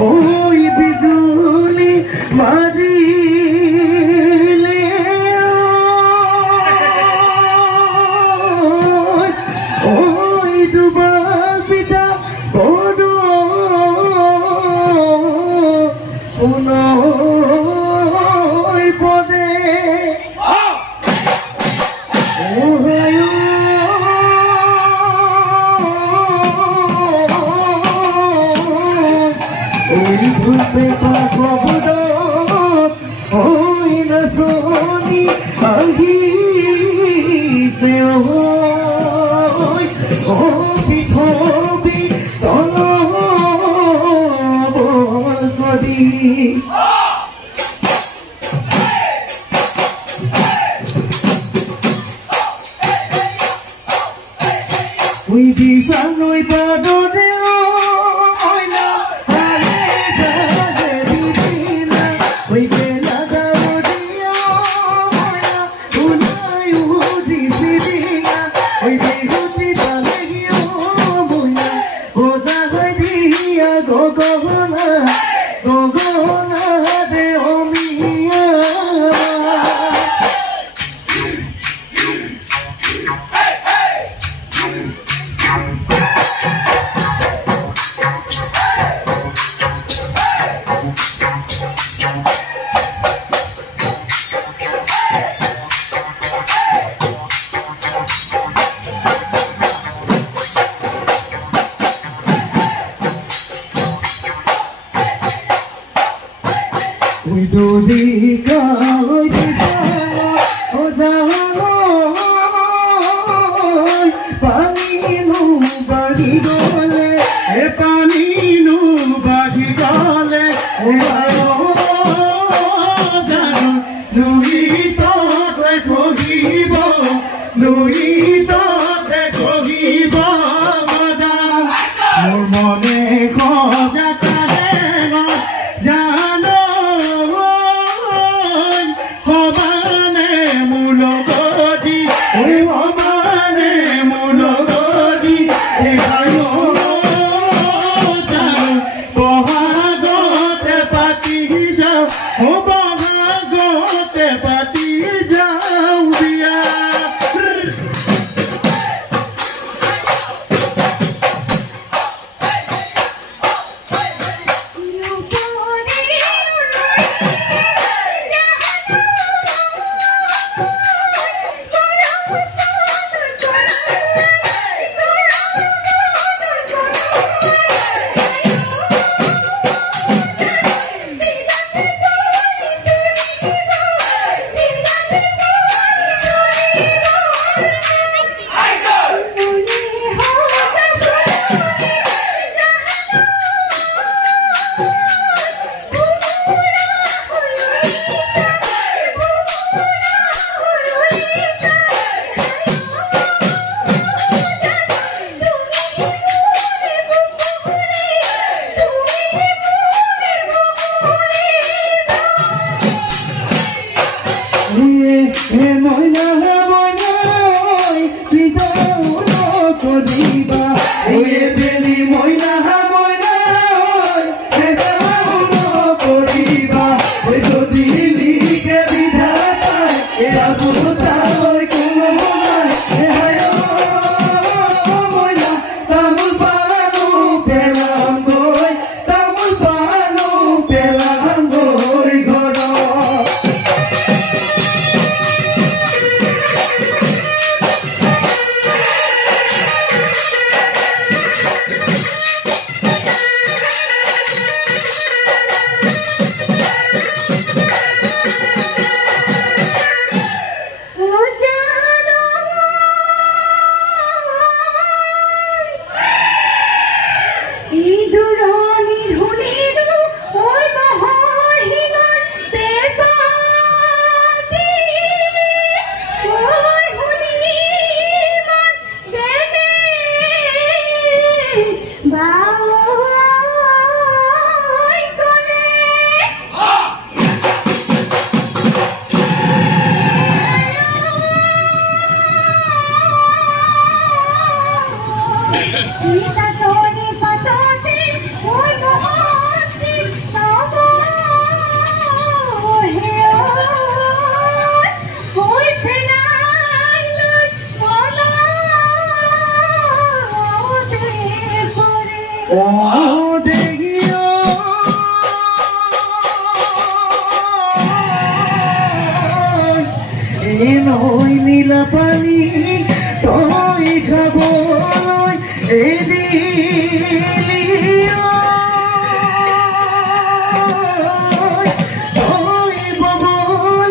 ওই বিজুলি মাৰি নাচনি আহিছে পৃথিৱী তলবদি ওই দিশা নই পাদরে ওইলা আরে জাগে দিনা ওই বেলা দাওদিয়া ওইলা উনাই উদিসি দিনা ওই বিহুতি বালেগিও বুনা গোজা হই দিয়া গগনা দে অমিয়া ওই দড়ি কাই দিশানা ও জানো পানি নু বাড়ি গলে এ পানি নু বাড়ি গলে ও জানো নুই তো কহিব নুই তো কহিব মজা মোর মনে খোঁজা নই নীলা পানি তই খাবলৈ এদিলিয়া তই ববলৈ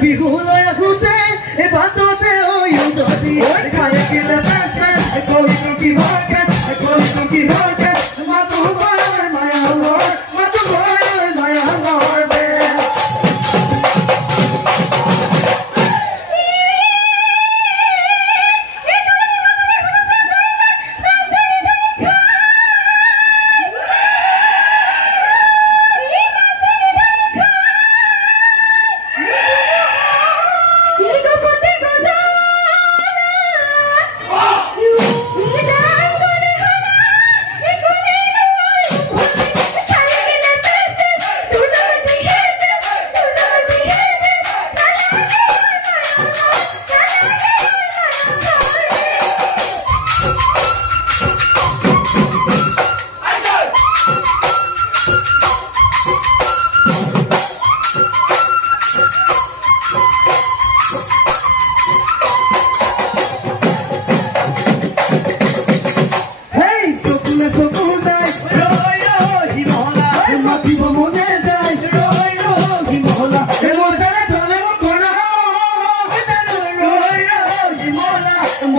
Bihuloy akute, e batote o yudoti, kaya kila pas, কি ভাগে কলিটো কি ভাগে মাতো ভাই মায়া লর মাতো ভাই মায়া লর বে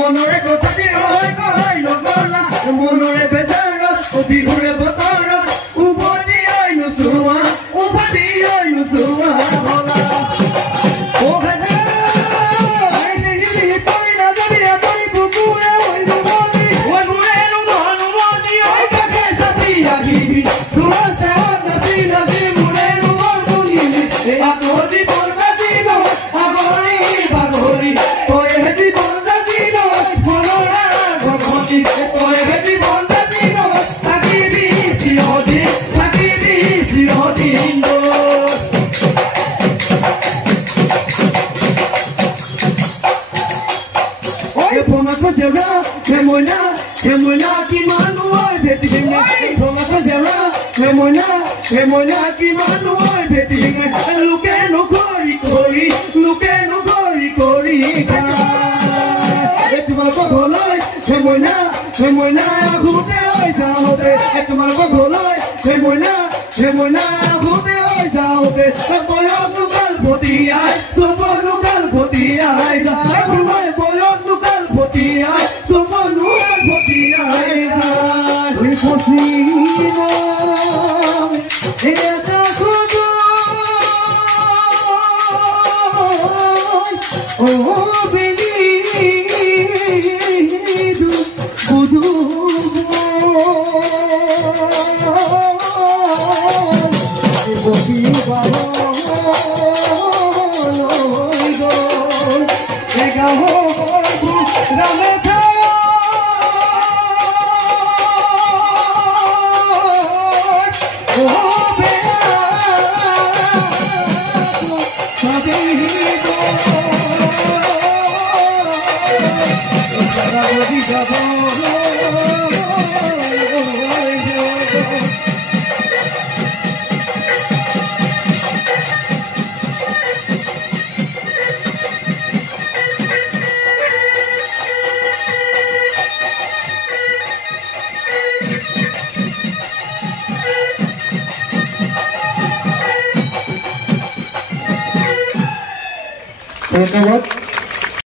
মনৰে কথাটি ৰৈ গৈ নগলা মনৰে বেজাৰ অভিঘৰে বতৰ উভতি আই নোচোৱা উভতি আই নোচোৱা হলা ও হেদা আইনে গিলি তই না যদি আপনি কুকুৰে হৈ নমতি ওই মুৰে নমতি ওই কাকে সাথী আগিবি তোমাৰ সেৱত নাচি নাচি মুৰে নমতি এ আপনি বৰবাদি ন আগৰি বাগৰি তই হেদি Semona ki manu oi beti hinga thoma ko jara semona ki manu oi beti hinga luke no kori ka etumar ko goloi semona ghute oi jaote etumar ko goloi semona ghute oi jaote boyo nukal boti ai sobo nukal boti ai ja kumai boyo nukal boti ai sobo nukal boti ai ja we posino eta kodo oh belido kudu ধন্যবাদ।